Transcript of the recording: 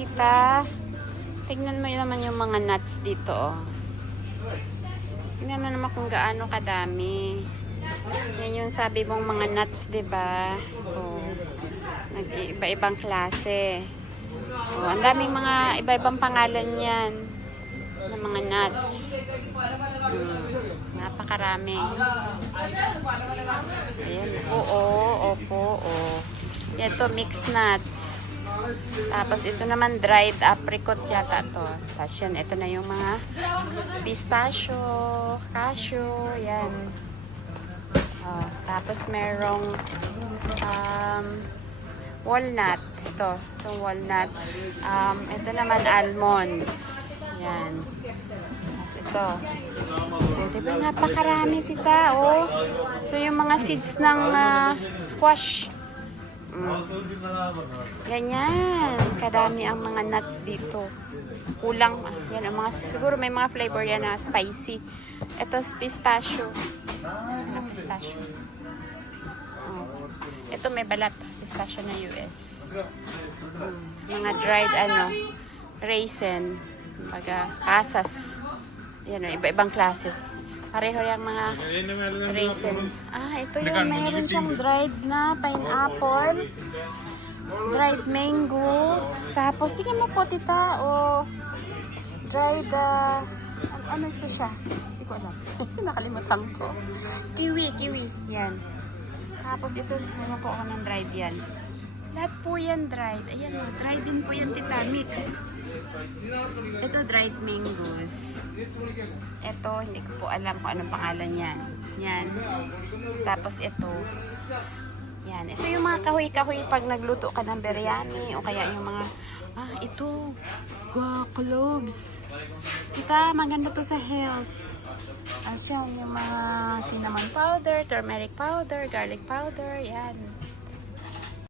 tita. Tignan mo naman yung mga nuts dito, oh. Tignan mo naman kung gaano kadami. Yan yung sabi mong mga nuts, diba? Oh. Nag-iba-ibang klase. Oh, ang daming mga iba-ibang pangalan yan ng mga nuts. Napakarami. Ayan. Oo, opo, oh. Ito, mixed nuts. Tapos, ito naman, dried apricot yata to. Tapos yan, ito na yung mga pistachio, cashew, yan. Oh, tapos, merong walnut. Itong walnut. Ito naman, almonds. Yan. Tapos, ito. Oh, diba, napakarami, tita, oh. Ito yung mga seeds ng squash. Ganyan. Kadami ang mga nuts dito. Kulang. Yan ang mga, siguro may mga flavor yan na spicy. Ito pistachio. Pistachio. Oh. Ito may balat. Pistachio na US. Mga dried raisin. Pasas. Yan, iba-ibang klase. Pareho yung mga raisins. Ito yung meron siyang dried na pineapple. Dried mango. Tapos, tingnan mo po, tita. Dried, ano ito siya? Hindi ko alam. Nakalimutan ko. Kiwi. Yan. Tapos, ito, meron po ako ng dried yan. Lahat po yan dried. Ayan o, dried din po yan, tita. Mixed. Ito, dried mangoes. Ito, hindi ko po alam kung anong pangalan yan. Yan. Tapos ito. Yan. Ito yung mga kahoy-kahoy pag nagluto ka ng biryani o kaya yung mga, ito. Cloves. Kita, maganda to sa health. As yan, yung mga cinnamon powder, turmeric powder, garlic powder. Yan.